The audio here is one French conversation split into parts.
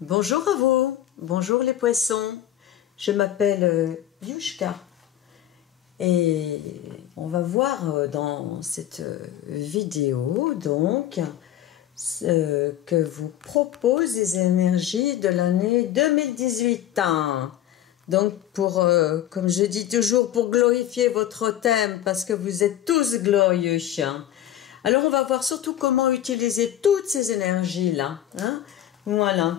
Bonjour à vous, bonjour les poissons. Je m'appelle Viushka et on va voir dans cette vidéo donc ce que vous propose les énergies de l'année 2018. Donc comme je dis toujours, pour glorifier votre thème parce que vous êtes tous glorieux. Alors on va voir surtout comment utiliser toutes ces énergies-là. Voilà.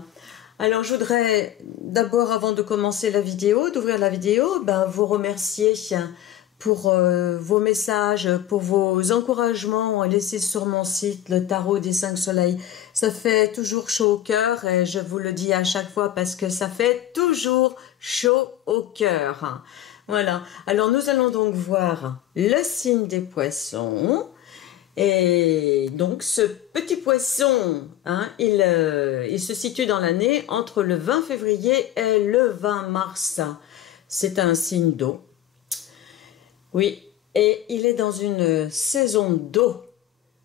Alors je voudrais d'abord, avant de commencer la vidéo, d'ouvrir la vidéo, vous remercier pour vos messages, pour vos encouragements laissés sur mon site, le Tarot des 5 Soleils. Ça fait toujours chaud au cœur et je vous le dis à chaque fois parce que ça fait toujours chaud au cœur. Voilà, alors nous allons donc voir le signe des poissons. Et donc ce petit poisson, il se situe dans l'année entre le 20 février et le 20 mars. C'est un signe d'eau. Oui, et il est dans une saison d'eau.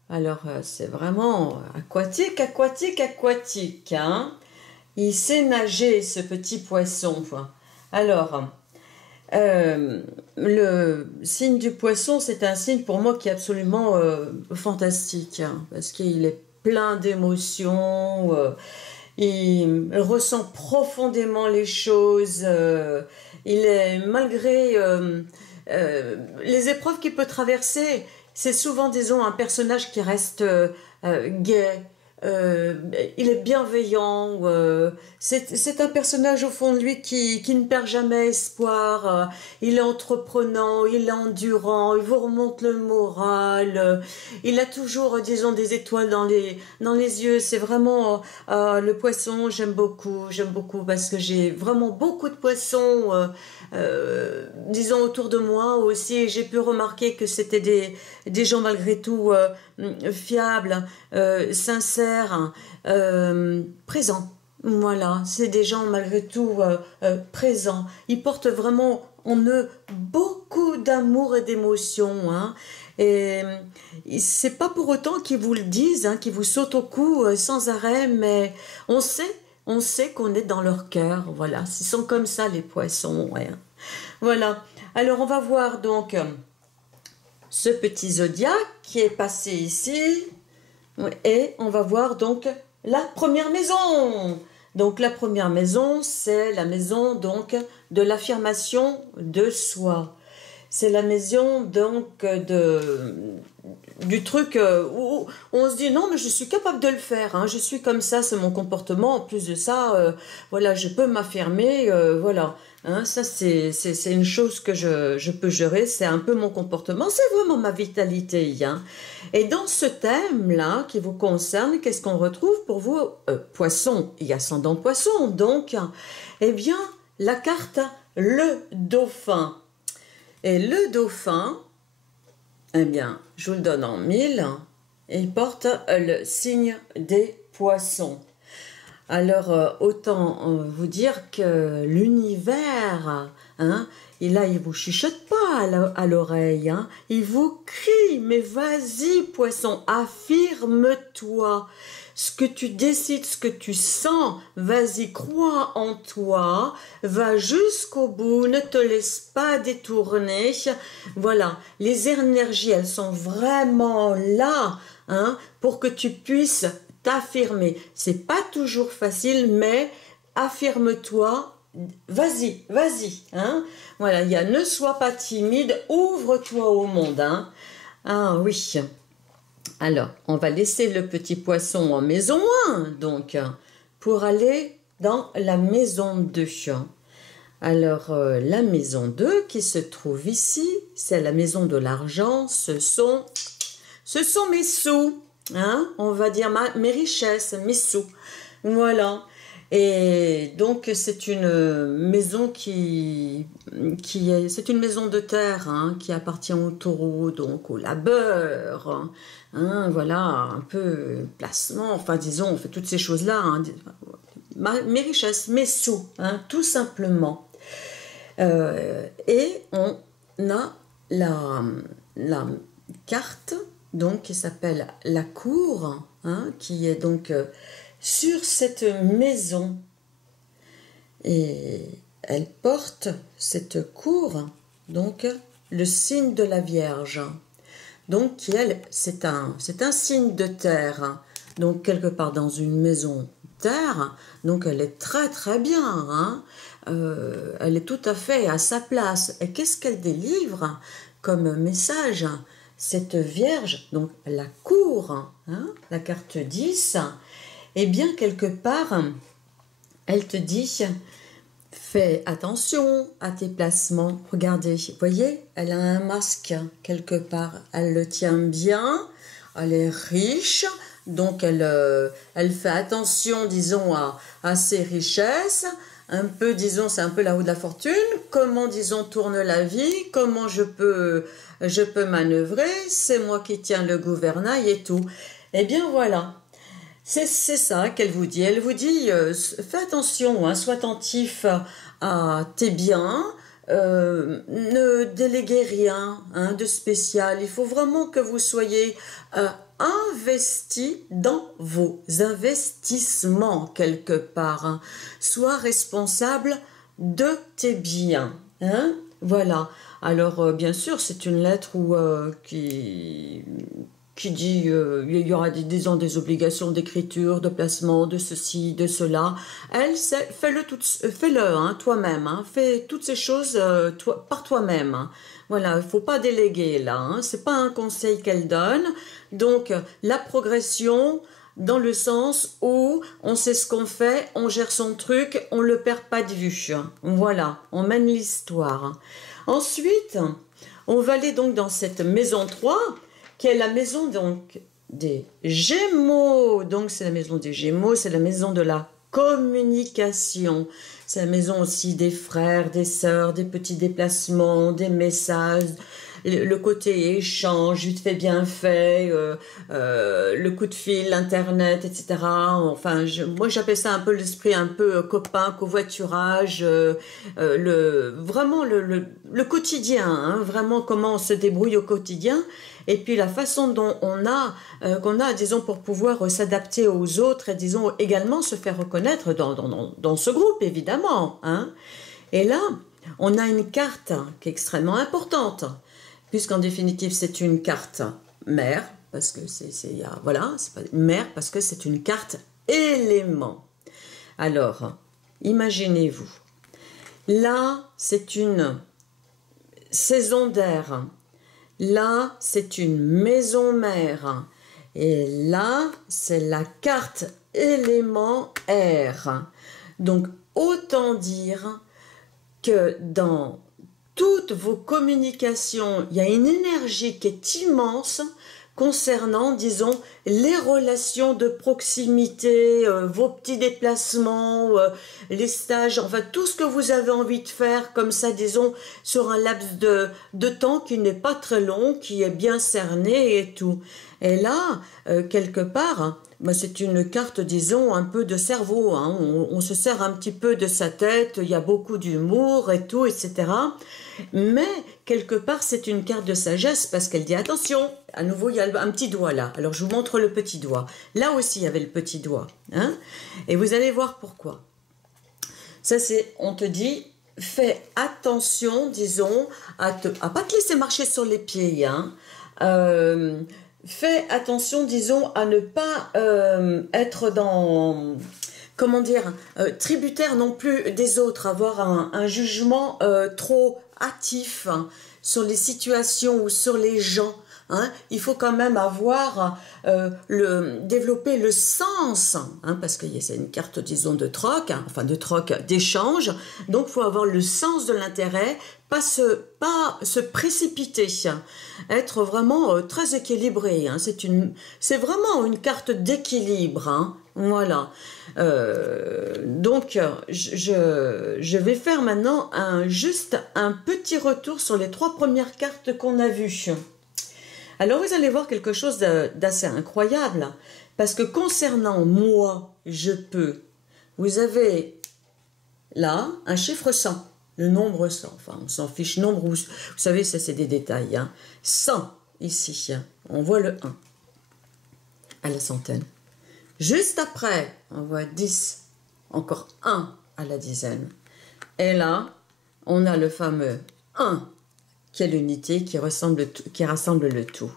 Alors c'est vraiment aquatique. Il sait nager, ce petit poisson. Alors... le signe du poisson, c'est un signe pour moi qui est absolument fantastique, parce qu'il est plein d'émotions, il ressent profondément les choses, il est, malgré les épreuves qu'il peut traverser, c'est souvent, disons, un personnage qui reste gai. Il est bienveillant, c'est un personnage au fond de lui qui ne perd jamais espoir, il est entreprenant, il est endurant, il vous remonte le moral, il a toujours, disons, des étoiles dans les yeux. C'est vraiment le poisson, j'aime beaucoup parce que j'ai vraiment beaucoup de poissons, disons, autour de moi aussi, et j'ai pu remarquer que c'était des gens malgré tout fiables, sincères, présents. Voilà, c'est des gens malgré tout présents. Ils portent vraiment en eux beaucoup d'amour et d'émotion. Et c'est pas pour autant qu'ils vous le disent, qu'ils vous sautent au cou sans arrêt, mais on sait qu'on est dans leur cœur. Voilà, ils sont comme ça les poissons. Voilà, alors on va voir donc ce petit zodiaque qui est passé ici. Et on va voir donc la première maison. Donc la première maison, c'est la maison donc de l'affirmation de soi. C'est la maison donc du truc où on se dit non mais je suis capable de le faire, je suis comme ça, c'est mon comportement, en plus de ça, voilà, je peux m'affirmer, voilà. Ça c'est une chose que je peux gérer, c'est un peu mon comportement, c'est vraiment ma vitalité. Et dans ce thème-là qui vous concerne, qu'est-ce qu'on retrouve pour vous, poisson et ascendant poisson, donc, eh bien, la carte le dauphin. Et le dauphin, eh bien, je vous le donne en 1000, il porte le signe des poissons. Alors, autant vous dire que l'univers, il vous chuchote pas à l'oreille, il vous crie, mais vas-y poisson, affirme-toi. Ce que tu décides, ce que tu sens, vas-y, crois en toi, va jusqu'au bout, ne te laisse pas détourner. Voilà, les énergies, elles sont vraiment là, pour que tu puisses t'affirmer. C'est pas toujours facile, mais affirme-toi, vas-y, Voilà, ne sois pas timide, ouvre-toi au monde, Ah oui. Alors, on va laisser le petit poisson en maison 1, donc, pour aller dans la maison 2. Alors, la maison 2 qui se trouve ici, c'est la maison de l'argent, ce sont mes sous, on va dire mes richesses, mes sous, voilà. Et donc c'est une maison c'est une maison de terre, qui appartient au taureau, donc au labeur, voilà, un peu placement, enfin disons, on fait toutes ces choses-là, mes richesses, mes sous, tout simplement. Et on a la carte donc qui s'appelle la cour, qui est donc sur cette maison. Et elle porte cette cour, donc le signe de la Vierge. Donc, c'est un signe de terre. Donc, quelque part dans une maison terre. Donc, elle est très très bien. Hein. Elle est tout à fait à sa place. Et qu'est-ce qu'elle délivre comme message? Cette Vierge, donc la cour, hein, la carte 10, eh bien, quelque part, elle te dit... Fais attention à tes placements. Regardez, vous voyez, elle a un masque quelque part. Elle le tient bien, elle est riche, donc elle fait attention, disons, à ses richesses. Un peu, disons, c'est un peu la roue de la fortune. Comment, disons, tourne la vie? Comment je peux manœuvrer? C'est moi qui tiens le gouvernail et tout. Eh bien, voilà. C'est ça qu'elle vous dit. Elle vous dit, fais attention, hein, sois attentif à tes biens, ne déléguez rien hein, de spécial. Il faut vraiment que vous soyez investi dans vos investissements quelque part. Hein. Sois responsable de tes biens. Hein. Voilà. Alors, bien sûr, c'est une lettre qui dit il y aura disons, des obligations d'écriture, de placement, de ceci, de cela. Elle, fais-le hein, toi-même. Hein, fais toutes ces choses par toi-même. Hein. Voilà, il ne faut pas déléguer là. Hein, ce n'est pas un conseil qu'elle donne. Donc, la progression dans le sens où on sait ce qu'on fait, on gère son truc, on ne le perd pas de vue. Voilà, on mène l'histoire. Ensuite, on va aller donc dans cette maison 3, qui est la maison donc des Gémeaux. Donc c'est la maison des Gémeaux, c'est la maison de la communication. C'est la maison aussi des frères, des sœurs, des petits déplacements, des messages, le côté échange, vite fait, bien fait, le coup de fil, l'internet, etc. Enfin, moi j'appelle ça un peu l'esprit un peu copain, covoiturage, vraiment le quotidien, hein, vraiment comment on se débrouille au quotidien. Et puis la façon dont qu'on a, disons, pour pouvoir s'adapter aux autres et, disons, également se faire reconnaître dans ce groupe, évidemment. Hein. Et là, on a une carte qui est extrêmement importante, puisqu'en définitive, c'est une carte mère, parce que voilà, c'est pas mère, parce que c'est une carte élément. Alors, imaginez-vous, là, c'est une saison d'air. Là, c'est une maison mère. Et là, c'est la carte élément air. Donc, autant dire que dans toutes vos communications, il y a une énergie qui est immense concernant, disons, les relations de proximité, vos petits déplacements, les stages, enfin tout ce que vous avez envie de faire comme ça, disons, sur un laps de temps qui n'est pas très long, qui est bien cerné et tout. Et là, quelque part, c'est une carte, disons, un peu de cerveau. Hein. On se sert un petit peu de sa tête, il y a beaucoup d'humour et tout, etc. Mais, quelque part, c'est une carte de sagesse parce qu'elle dit, attention, à nouveau, il y a un petit doigt là. Alors, je vous montre le petit doigt. Là aussi, il y avait le petit doigt. Hein. Et vous allez voir pourquoi. Ça, on te dit, fais attention, disons, à pas te laisser marcher sur les pieds, hein. Fais attention, disons, à ne pas être dans, comment dire, tributaire non plus des autres, avoir un jugement trop hâtif hein, sur les situations ou sur les gens. Hein. Il faut quand même avoir, développer le sens, hein, parce que c'est une carte, disons, de troc, hein, enfin de troc, d'échange, donc il faut avoir le sens de l'intérêt, pas se précipiter, être vraiment très équilibré. Hein. C'est vraiment une carte d'équilibre. Hein. Voilà. Donc, je vais faire maintenant juste un petit retour sur les 3 premières cartes qu'on a vues. Alors, vous allez voir quelque chose d'assez incroyable, parce que concernant moi, je peux, vous avez là un chiffre 100. Le nombre 100, enfin on s'en fiche, nombre, vous savez, ça c'est des détails. Hein. 100 ici, hein. On voit le 1 à la centaine. Juste après, on voit 10, encore 1 à la dizaine. Et là, on a le fameux 1, qui est l'unité qui rassemble le tout.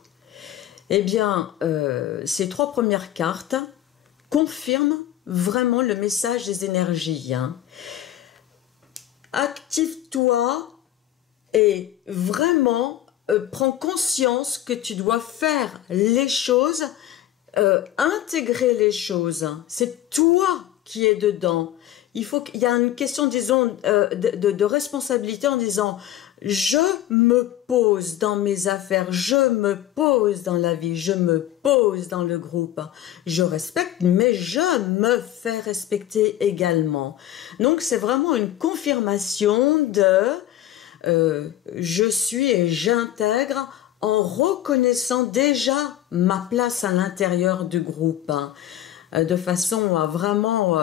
Eh bien, ces 3 premières cartes confirment vraiment le message des énergies. Hein. Active-toi et vraiment prends conscience que tu dois faire les choses, intégrer les choses. C'est toi qui es dedans. Il y a une question, disons, de responsabilité en disant je me pose dans mes affaires, je me pose dans la vie, je me pose dans le groupe. Je respecte, mais je me fais respecter également. Donc c'est vraiment une confirmation de je suis et j'intègre en reconnaissant déjà ma place à l'intérieur du groupe, hein, de façon à vraiment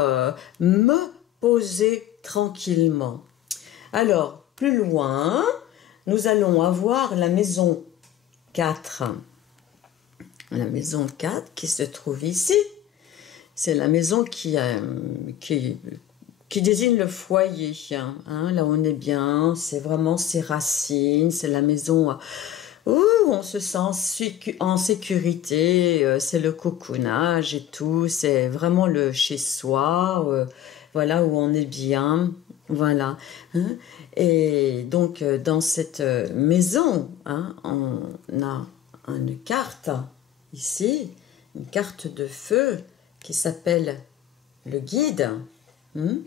me poser tranquillement. Alors, plus loin, nous allons avoir la maison 4. La maison 4 qui se trouve ici, c'est la maison qui désigne le foyer. Hein, là où on est bien, c'est vraiment ses racines, c'est la maison où on se sent en sécurité, c'est le cocoonage et tout, c'est vraiment le chez-soi, voilà, où on est bien, voilà. Hein. Et donc, dans cette maison, hein, on a une carte ici, une carte de feu qui s'appelle le guide, hein,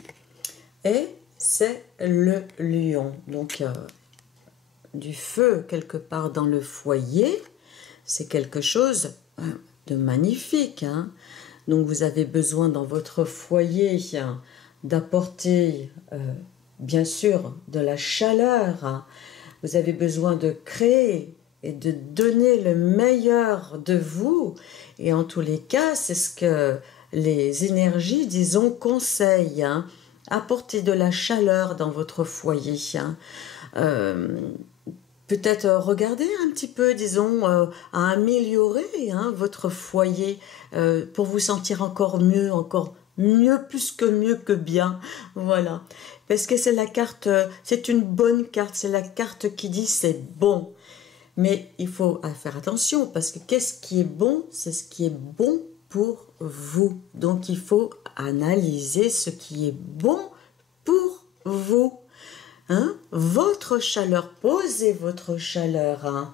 et c'est le lion. Donc, du feu quelque part dans le foyer, c'est quelque chose de magnifique. Hein. Donc vous avez besoin dans votre foyer d'apporter bien sûr de la chaleur. Hein. Vous avez besoin de créer et de donner le meilleur de vous. Et en tous les cas, c'est ce que les énergies, disons, conseillent. Hein. Apporter de la chaleur dans votre foyer. Hein. Peut-être regarder un petit peu, disons, à améliorer hein, votre foyer pour vous sentir encore mieux, plus que bien, voilà. Parce que c'est la carte, c'est une bonne carte, c'est la carte qui dit c'est bon. Mais il faut faire attention parce que qu'est-ce qui est bon? C'est ce qui est bon pour vous. Donc il faut analyser ce qui est bon pour vous. Hein, votre chaleur, posez votre chaleur hein,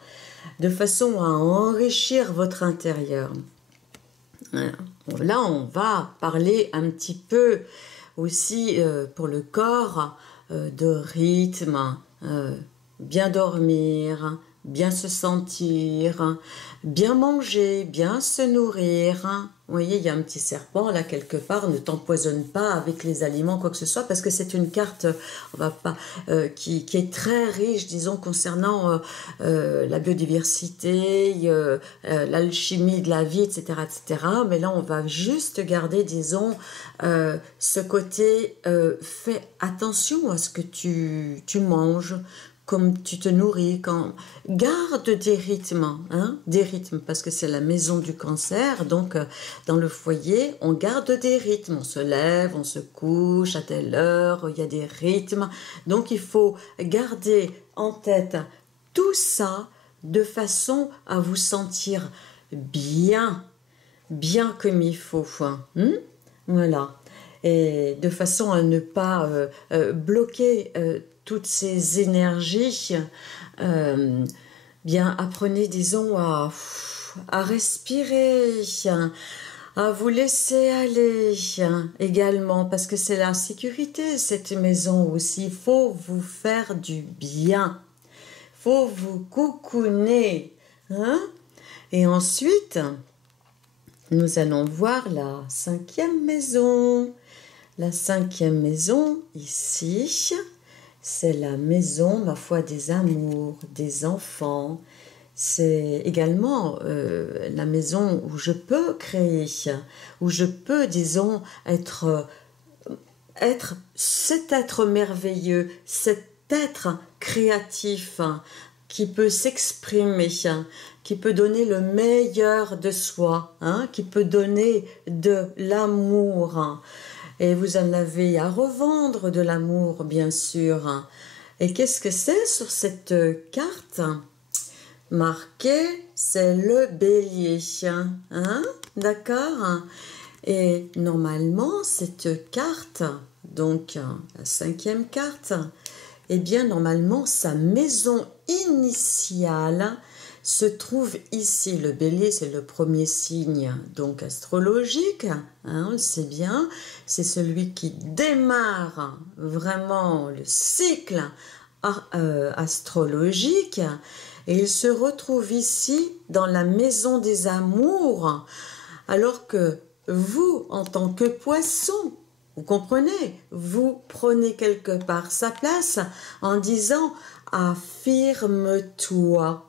de façon à enrichir votre intérieur. Là, on va parler un petit peu aussi pour le corps de rythme, bien dormir, bien se sentir, bien manger, bien se nourrir. Vous voyez, il y a un petit serpent là quelque part, ne t'empoisonne pas avec les aliments, quoi que ce soit, parce que c'est une carte on va pas, qui est très riche, disons, concernant la biodiversité, l'alchimie de la vie, etc., etc. Mais là, on va juste garder, disons, ce côté, fais attention à ce que tu manges, comme tu te nourris, garde des rythmes, parce que c'est la maison du cancer, donc dans le foyer, on garde des rythmes, on se lève, on se couche à telle heure, il y a des rythmes, donc il faut garder en tête tout ça de façon à vous sentir bien comme il faut, voilà, et de façon à ne pas bloquer toutes ces énergies, bien apprenez, disons, à respirer, à vous laisser aller également, parce que c'est la sécurité, cette maison aussi. Il faut vous faire du bien, il faut vous cocooner. Hein? Et ensuite, nous allons voir la 5e maison. La 5e maison, ici, c'est la maison, ma foi, des amours, des enfants. C'est également la maison où je peux créer, où je peux, disons, être cet être merveilleux, cet être créatif qui peut s'exprimer, qui peut donner le meilleur de soi, hein, qui peut donner de l'amour. Et vous en avez à revendre de l'amour, bien sûr. Et qu'est-ce que c'est sur cette carte? Marqué, c'est le bélier, hein, d'accord? Et normalement, cette carte, donc la 5e carte, eh bien, normalement, sa maison initiale se trouve ici. Le bélier, c'est le premier signe donc astrologique, hein, on le sait bien. C'est celui qui démarre vraiment le cycle astrologique. Et il se retrouve ici dans la maison des amours, alors que vous, en tant que poisson, vous comprenez, vous prenez quelque part sa place en disant « affirme-toi ».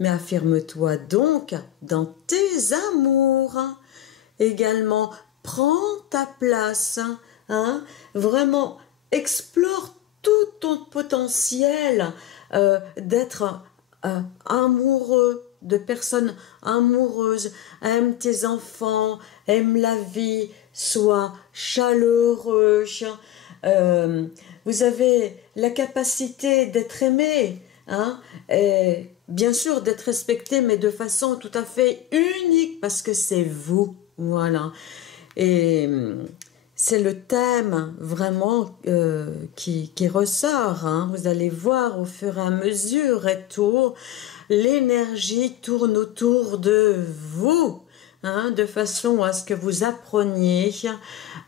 Mais affirme-toi donc dans tes amours. Également, prends ta place, hein, vraiment explore tout ton potentiel d'être amoureux, de personnes amoureuses, aime tes enfants, aime la vie, sois chaleureux. Vous avez la capacité d'être aimé, hein, et bien sûr d'être respecté, mais de façon tout à fait unique, parce que c'est vous, voilà. Et c'est le thème vraiment qui ressort, hein. Vous allez voir au fur et à mesure et tout, l'énergie tourne autour de vous, hein, de façon à ce que vous appreniez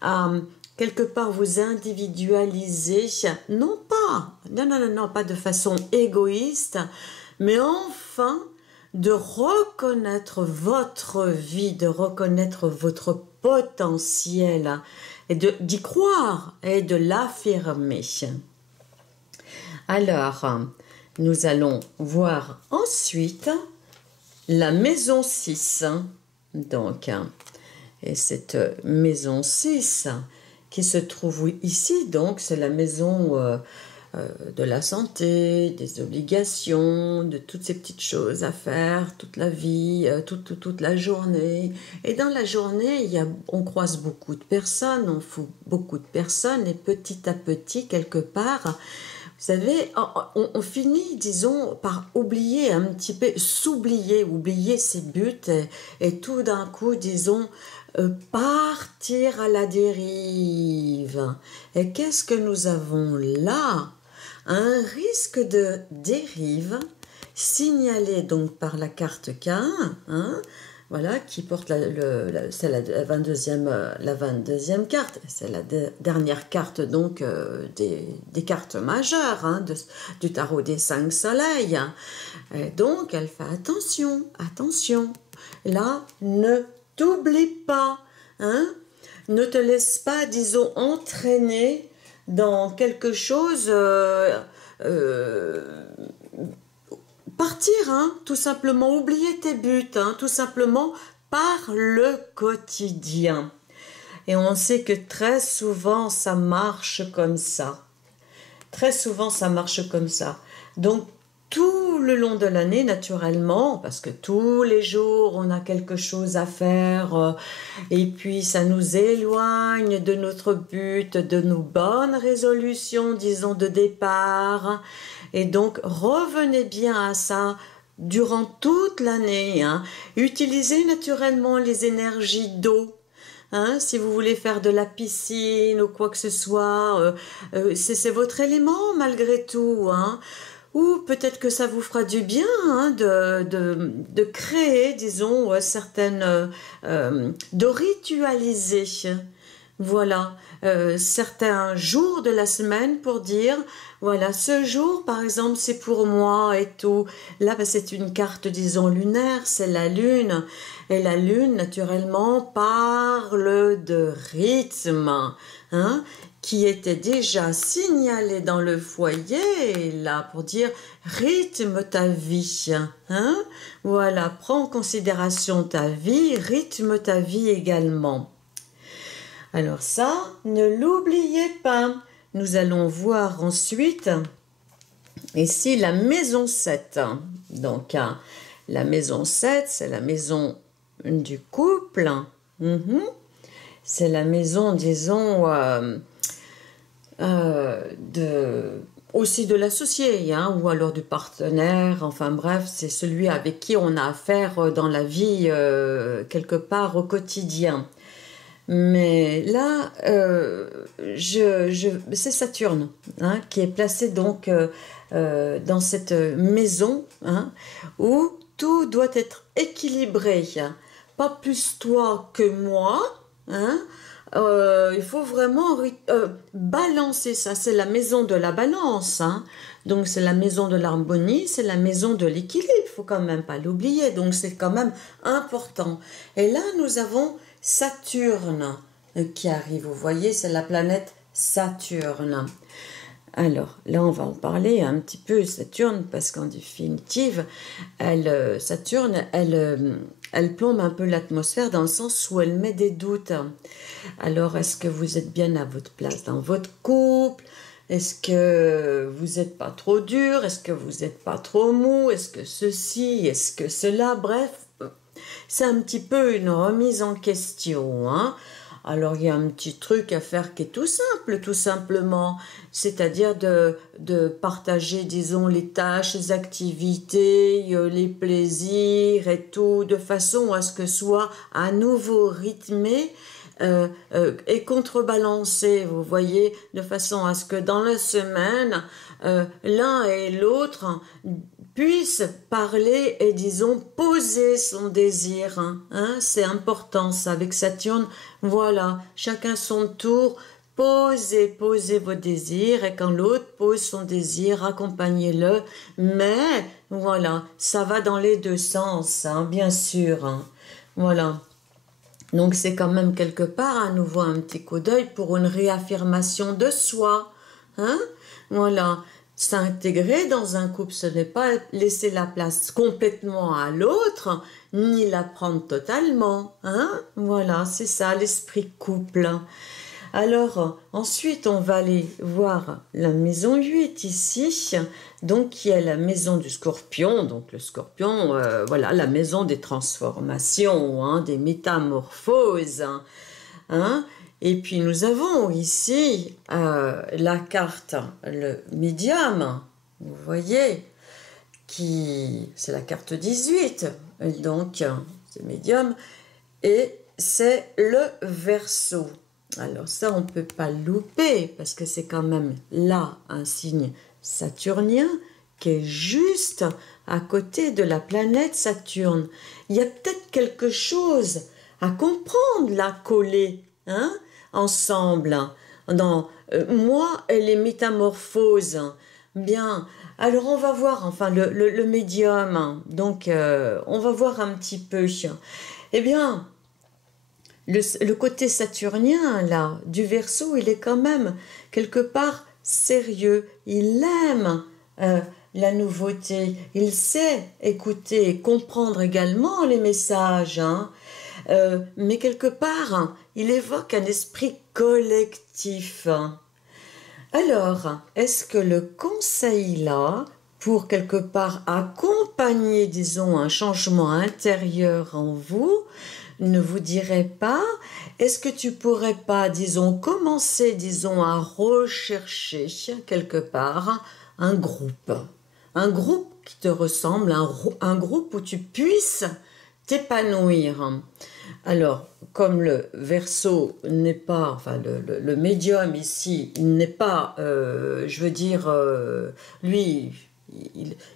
à quelque part vous individualiser, non, pas de façon égoïste, mais enfin de reconnaître votre vie, de reconnaître votre potentiel et d'y croire et de l'affirmer. Alors, nous allons voir ensuite la maison 6. Donc, et cette maison 6 qui se trouve ici, donc c'est la maison de la santé, des obligations, de toutes ces petites choses à faire, toute la vie, toute la journée. Et dans la journée, on croise beaucoup de personnes, on fout beaucoup de personnes, et petit à petit, quelque part, vous savez, on finit, disons, par oublier un petit peu, oublier ses buts, et tout d'un coup, disons, partir à la dérive. Et qu'est-ce que nous avons là? Un risque de dérive signalé donc par la carte K1, hein, voilà, qui porte c'est la 22e carte, c'est la dernière carte donc des cartes majeures, hein, du tarot des 5 soleils. Et donc elle fait attention, là ne t'oublie pas, hein, ne te laisse pas, disons, entraîner dans quelque chose, partir, hein, tout simplement, oublier tes buts, hein, tout simplement par le quotidien. Et on sait que très souvent, ça marche comme ça. Très souvent, ça marche comme ça. Donc, tout le long de l'année, naturellement, parce que tous les jours, on a quelque chose à faire, et puis ça nous éloigne de notre but, de nos bonnes résolutions, disons, de départ. Et donc, revenez bien à ça durant toute l'année, hein. Utilisez naturellement les énergies d'eau. Hein, si vous voulez faire de la piscine ou quoi que ce soit, c'est votre élément malgré tout, hein. Ou peut-être que ça vous fera du bien, hein, de créer, disons, de ritualiser, voilà, certains jours de la semaine pour dire, voilà, ce jour, par exemple, c'est pour moi et tout. Là, ben, c'est une carte, disons, lunaire, c'est la lune. Et la lune, naturellement, parle de rythme, hein, qui était déjà signalé dans le foyer, là, pour dire rythme ta vie, hein, voilà, prends en considération ta vie, rythme ta vie également. Alors ça, ne l'oubliez pas. Nous allons voir ensuite ici la maison 7. Donc, La maison 7, c'est la maison du couple. Mhm. C'est la maison, disons, aussi de l'associé, hein, ou alors du partenaire. Enfin bref, c'est celui avec qui on a affaire dans la vie, quelque part au quotidien. Mais là, c'est Saturne, hein, qui est placé donc dans cette maison, hein, où tout doit être équilibré. Pas plus toi que moi, hein. Il faut vraiment balancer ça. C'est la maison de la balance, hein. Donc c'est la maison de l'harmonie, c'est la maison de l'équilibre. Il faut quand même pas l'oublier. Donc c'est quand même important. Et là, nous avons Saturne qui arrive. Vous voyez, c'est la planète Saturne. Alors, là, on va en parler un petit peu, Saturne, parce qu'en définitive, Saturne, elle plombe un peu l'atmosphère dans le sens où elle met des doutes. Alors, est-ce que vous êtes bien à votre place dans votre couple? Est-ce que vous n'êtes pas trop dur? Est-ce que vous n'êtes pas trop mou? Est-ce que ceci? Est-ce que cela? Bref, c'est un petit peu une remise en question, hein. Alors, il y a un petit truc à faire qui est tout simple, tout simplement. C'est-à-dire de partager, disons, les tâches, les activités, les plaisirs et tout, de façon à ce que ce soit à nouveau rythmé et contrebalancé, vous voyez, de façon à ce que dans la semaine, l'un et l'autre puisse parler et, disons, poser son désir. Hein, c'est important, ça, avec Saturne. Voilà, chacun son tour, posez vos désirs, et quand l'autre pose son désir, accompagnez-le. Mais, voilà, ça va dans les deux sens, hein, bien sûr. Hein. Voilà. Donc, c'est quand même quelque part, à nouveau, un petit coup d'œil pour une réaffirmation de soi. Hein. Voilà. S'intégrer dans un couple, ce n'est pas laisser la place complètement à l'autre, ni la prendre totalement. Hein. Voilà, c'est ça l'esprit couple. Alors, ensuite, on va aller voir la maison 8 ici, donc qui est la maison du scorpion. Donc le scorpion, voilà, la maison des transformations, hein, des métamorphoses. Hein. Et puis nous avons ici la carte, le médium, vous voyez, c'est la carte 18, donc c'est médium, et c'est le Verseau. Alors ça, on ne peut pas le louper, parce que c'est quand même là un signe saturnien qui est juste à côté de la planète Saturne. Il y a peut-être quelque chose à comprendre là, collé, hein, ensemble, dans moi et les métamorphoses. Bien, alors on va voir, enfin, le médium, donc on va voir un petit peu. Eh bien, le côté saturnien, là, du Verseau, il est quand même quelque part sérieux. Il aime la nouveauté. Il sait écouter et comprendre également les messages, hein. Mais quelque part, il évoque un esprit collectif. Alors, est-ce que le conseil là, pour quelque part accompagner, disons, un changement intérieur en vous, ne vous dirait pas, est-ce que tu pourrais pas, disons, commencer, disons, à rechercher quelque part un groupe qui te ressemble, un groupe où tu puisses t'épanouir. Alors, comme le Verseau n'est pas, enfin le médium ici n'est pas, je veux dire, lui,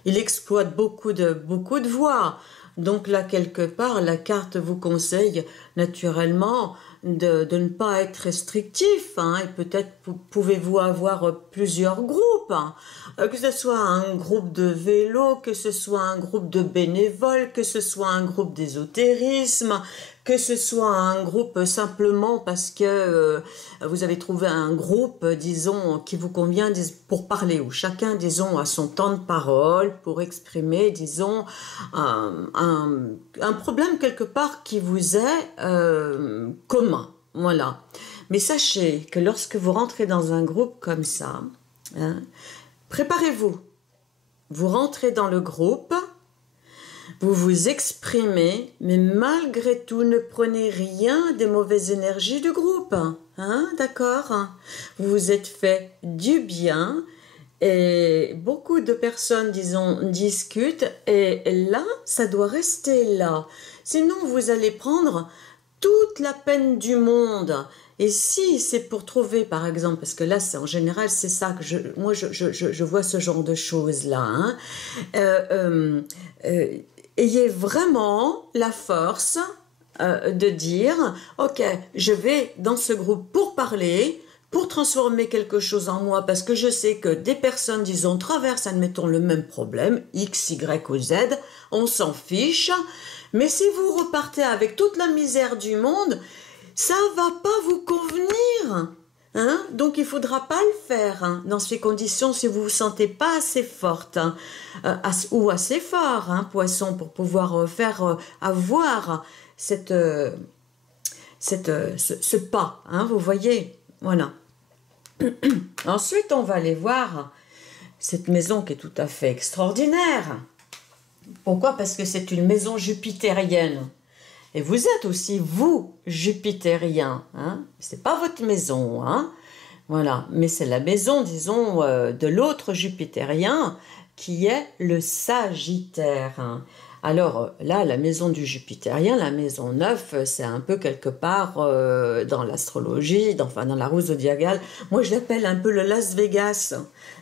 il exploite beaucoup de voies. Donc là, quelque part, la carte vous conseille naturellement de ne pas être restrictif, hein, et peut-être pouvez-vous avoir plusieurs groupes, hein, que ce soit un groupe de vélo, que ce soit un groupe de bénévoles, que ce soit un groupe d'ésotérisme, que ce soit un groupe simplement parce que vous avez trouvé un groupe, disons, qui vous convient pour parler, où chacun, disons, a son temps de parole pour exprimer, disons, un problème quelque part qui vous est commun. Voilà. Mais sachez que lorsque vous rentrez dans un groupe comme ça, hein, préparez-vous. Vous rentrez dans le groupe, vous vous exprimez, mais malgré tout, ne prenez rien des mauvaises énergies du groupe. Hein, d'accord? Vous vous êtes fait du bien et beaucoup de personnes, disons, discutent et là, ça doit rester là. Sinon, vous allez prendre toute la peine du monde. Et si c'est pour trouver, par exemple, parce que là, en général, c'est ça que je vois ce genre de choses-là. Hein, ayez vraiment la force de dire, ok, je vais dans ce groupe pour parler, pour transformer quelque chose en moi, parce que je sais que des personnes, disons, traversent, admettons, le même problème, X, Y ou Z, on s'en fiche, mais si vous repartez avec toute la misère du monde, ça va pas vous convenir. Hein? Donc il faudra pas le faire hein, dans ces conditions si vous vous sentez pas assez forte hein, ou assez fort, hein, poisson, pour pouvoir faire avoir ce pas. Hein, vous voyez, voilà. Ensuite, on va aller voir cette maison qui est tout à fait extraordinaire. Pourquoi? Parce que c'est une maison jupitérienne. Et vous êtes aussi, vous, jupitérien. Hein? Ce n'est pas votre maison. Hein? Voilà. Mais c'est la maison, disons, de l'autre jupitérien qui est le Sagittaire. Hein? Alors là, la maison du jupitérien, la maison 9, c'est un peu quelque part dans l'astrologie, enfin dans la roue zodiacale. Moi, je l'appelle un peu le Las Vegas.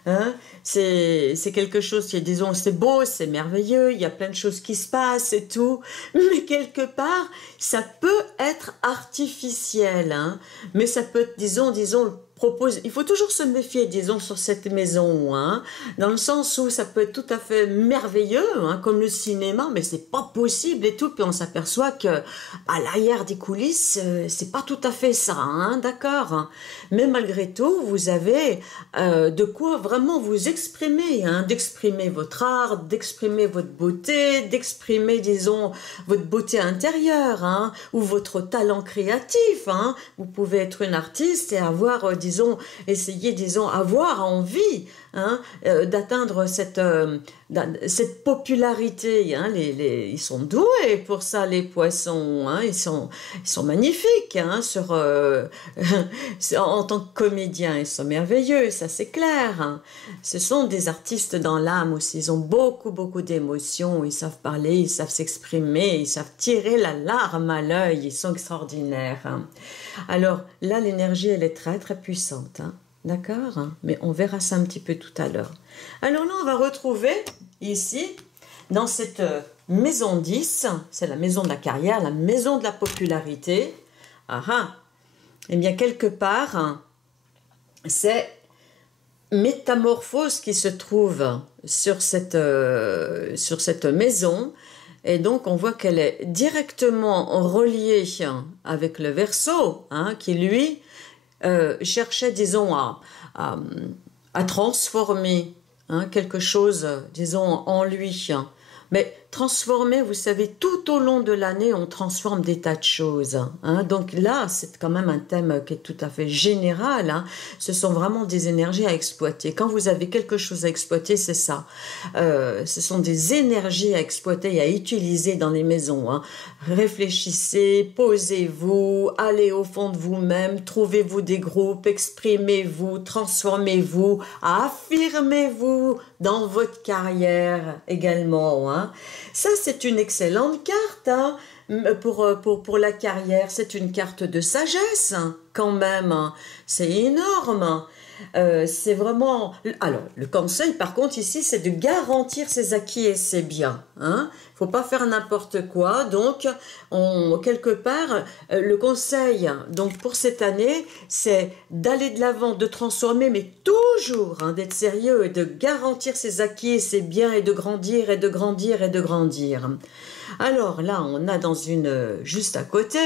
Hein? C'est quelque chose qui est, disons, c'est beau, c'est merveilleux, il y a plein de choses qui se passent et tout, mais quelque part, ça peut être artificiel, hein? Mais ça peut être, disons, il faut toujours se méfier, disons, sur cette maison, hein, dans le sens où ça peut être tout à fait merveilleux, hein, comme le cinéma, mais c'est pas possible et tout, puis on s'aperçoit que à l'arrière des coulisses, c'est pas tout à fait ça, hein, d'accord? Mais malgré tout, vous avez de quoi vraiment vous exprimer, hein, d'exprimer votre art, d'exprimer votre beauté, d'exprimer, disons, votre beauté intérieure, hein, ou votre talent créatif, hein. Vous pouvez être une artiste et avoir, disons, essayer, disons, avoir envie hein, d'atteindre cette popularité. Hein. Ils sont doués pour ça, les poissons. Hein. Ils sont magnifiques hein, en tant que comédiens. Ils sont merveilleux, ça c'est clair. Hein. Ce sont des artistes dans l'âme aussi. Ils ont beaucoup, beaucoup d'émotions. Ils savent parler, ils savent s'exprimer, ils savent tirer la larme à l'œil. Ils sont extraordinaires. Hein. Alors là, l'énergie, elle est très, très puissante. Hein. D'accord, hein? Mais on verra ça un petit peu tout à l'heure. Alors là, on va retrouver ici, dans cette maison 10, c'est la maison de la carrière, la maison de la popularité. Ah ah! Eh bien, quelque part, hein, c'est métamorphose qui se trouve sur cette maison. Et donc, on voit qu'elle est directement reliée avec le Verseau, hein, qui lui cherchait, disons, à transformer hein, quelque chose, disons, en lui. Mais transformer, vous savez, tout au long de l'année, on transforme des tas de choses. Hein. Donc là, c'est quand même un thème qui est tout à fait général. Hein. Ce sont vraiment des énergies à exploiter. Quand vous avez quelque chose à exploiter, c'est ça. Ce sont des énergies à exploiter et à utiliser dans les maisons. Hein. Réfléchissez, posez-vous, allez au fond de vous-même, trouvez-vous des groupes, exprimez-vous, transformez-vous, affirmez-vous dans votre carrière également. Hein. Ça, c'est une excellente carte hein, pour la carrière. C'est une carte de sagesse, hein, quand même. Hein. C'est énorme. C'est vraiment... Alors, le conseil, par contre, ici, c'est de garantir ses acquis et ses biens. Hein. Faut pas faire n'importe quoi. Donc, quelque part, le conseil donc pour cette année, c'est d'aller de l'avant, de transformer, mais toujours hein, d'être sérieux et de garantir ses acquis et ses biens et de grandir et de grandir et de grandir. Alors là, on a dans juste à côté,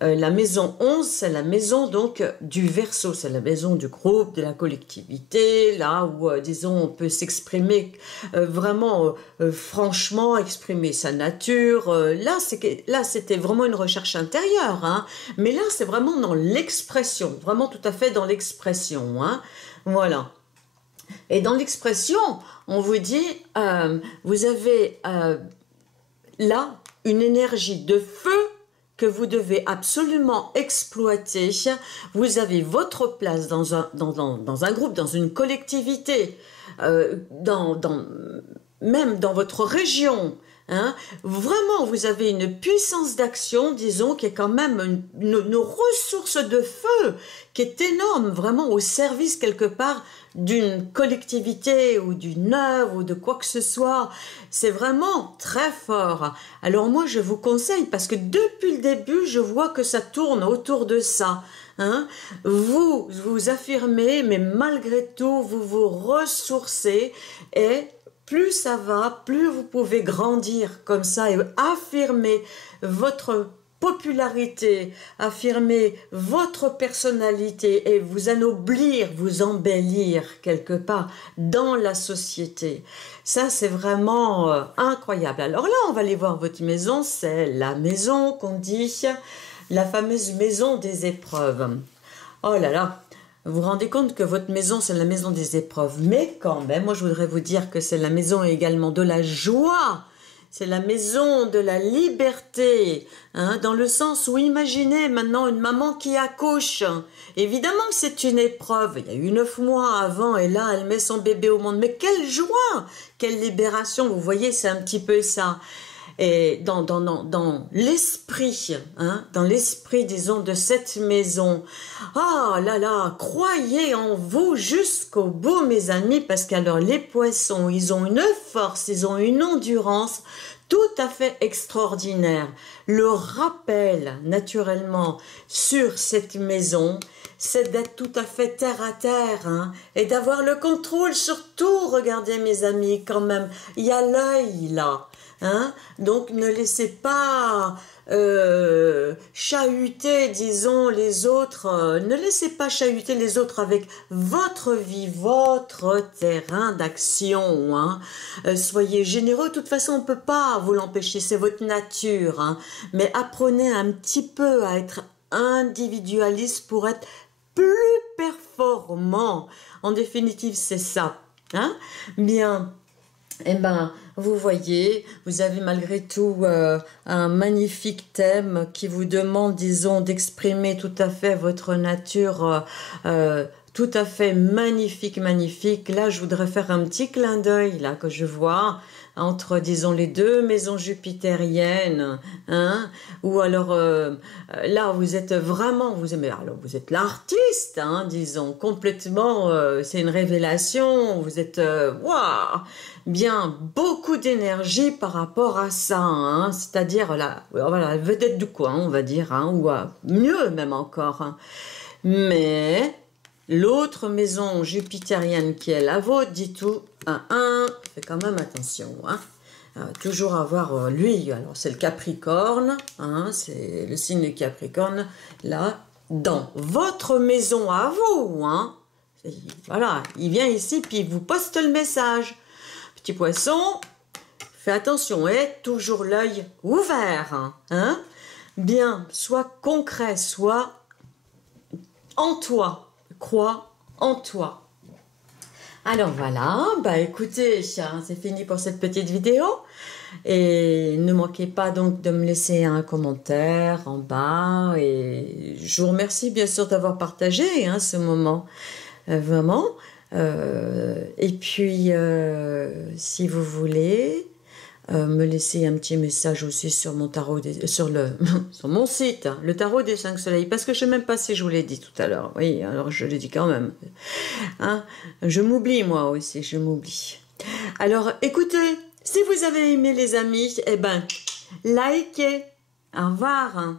la maison 11, c'est la maison donc du Verseau, c'est la maison du groupe, de la collectivité, là où, disons, on peut s'exprimer vraiment franchement, exprimer sa nature. Là, c'était vraiment une recherche intérieure, hein, mais là, c'est vraiment dans l'expression, vraiment tout à fait dans l'expression. Hein, voilà. Et dans l'expression, on vous dit, vous avez... là une énergie de feu que vous devez absolument exploiter. Vous avez votre place dans un groupe, dans une collectivité, même dans votre région. Hein, vraiment, vous avez une puissance d'action, disons, qui est quand même une ressource de feu qui est énorme, vraiment au service quelque part d'une collectivité ou d'une œuvre ou de quoi que ce soit. C'est vraiment très fort. Alors moi, je vous conseille, parce que depuis le début, je vois que ça tourne autour de ça. Hein, vous vous affirmez, mais malgré tout, vous vous ressourcez et plus ça va, plus vous pouvez grandir comme ça et affirmer votre popularité, affirmer votre personnalité et vous ennoblir, vous embellir quelque part dans la société. Ça, c'est vraiment incroyable. Alors là, on va aller voir votre maison. C'est la maison qu'on dit, la fameuse maison des épreuves. Oh là là! Vous vous rendez compte que votre maison, c'est la maison des épreuves. Mais quand même, moi, je voudrais vous dire que c'est la maison également de la joie. C'est la maison de la liberté. Hein, dans le sens où, imaginez maintenant une maman qui accouche. Évidemment que c'est une épreuve. Il y a eu 9 mois avant et là, elle met son bébé au monde. Mais quelle joie! Quelle libération! Vous voyez, c'est un petit peu ça. Et dans l'esprit, hein, dans l'esprit, disons, de cette maison, ah là là, croyez en vous jusqu'au bout, mes amis, parce qu'alors les poissons, ils ont une force, ils ont une endurance tout à fait extraordinaire. Le rappel, naturellement, sur cette maison, c'est d'être tout à fait terre à terre, hein, et d'avoir le contrôle sur tout. Regardez, mes amis, quand même, il y a l'œil là. Hein? Donc ne laissez pas chahuter, disons, les autres, ne laissez pas chahuter les autres avec votre vie, votre terrain d'action. Hein? Soyez généreux, de toute façon on ne peut pas vous l'empêcher, c'est votre nature. Hein? Mais apprenez un petit peu à être individualiste pour être plus performant. En définitive, c'est ça. Hein? Bien. Eh ben, vous voyez, vous avez malgré tout un magnifique thème qui vous demande, disons, d'exprimer tout à fait votre nature tout à fait magnifique, magnifique. Là, je voudrais faire un petit clin d'œil, là, que je vois, entre, disons, les deux maisons jupitériennes, hein, ou alors, là, vous êtes vraiment, alors, vous êtes l'artiste, hein, disons, complètement, c'est une révélation, vous êtes, waouh, bien, beaucoup d'énergie par rapport à ça, hein, c'est-à-dire, là, voilà, vedette du coin, on va dire, hein, ou mieux même encore, hein. Mais l'autre maison jupitérienne qui est la vôtre dit tout à un, faites quand même attention, hein. Toujours avoir lui, alors c'est le Capricorne, hein, c'est le signe du Capricorne, là, dans votre maison à vous, hein. Voilà, il vient ici puis il vous poste le message. Petit poisson, fais attention, et toujours l'œil ouvert, hein. Bien, sois concret, sois en toi, crois en toi. Alors voilà, bah écoutez, c'est fini pour cette petite vidéo. Et ne manquez pas donc de me laisser un commentaire en bas. Et je vous remercie bien sûr d'avoir partagé ce moment, vraiment. Et puis, si vous voulez, me laisser un petit message aussi sur mon tarot, sur mon site, le tarot des 5 soleils, parce que je ne sais même pas si je vous l'ai dit tout à l'heure. Oui, alors je l'ai dit quand même. Hein, je m'oublie moi aussi, je m'oublie. Alors, écoutez, si vous avez aimé les amis, eh ben, likez. Au revoir.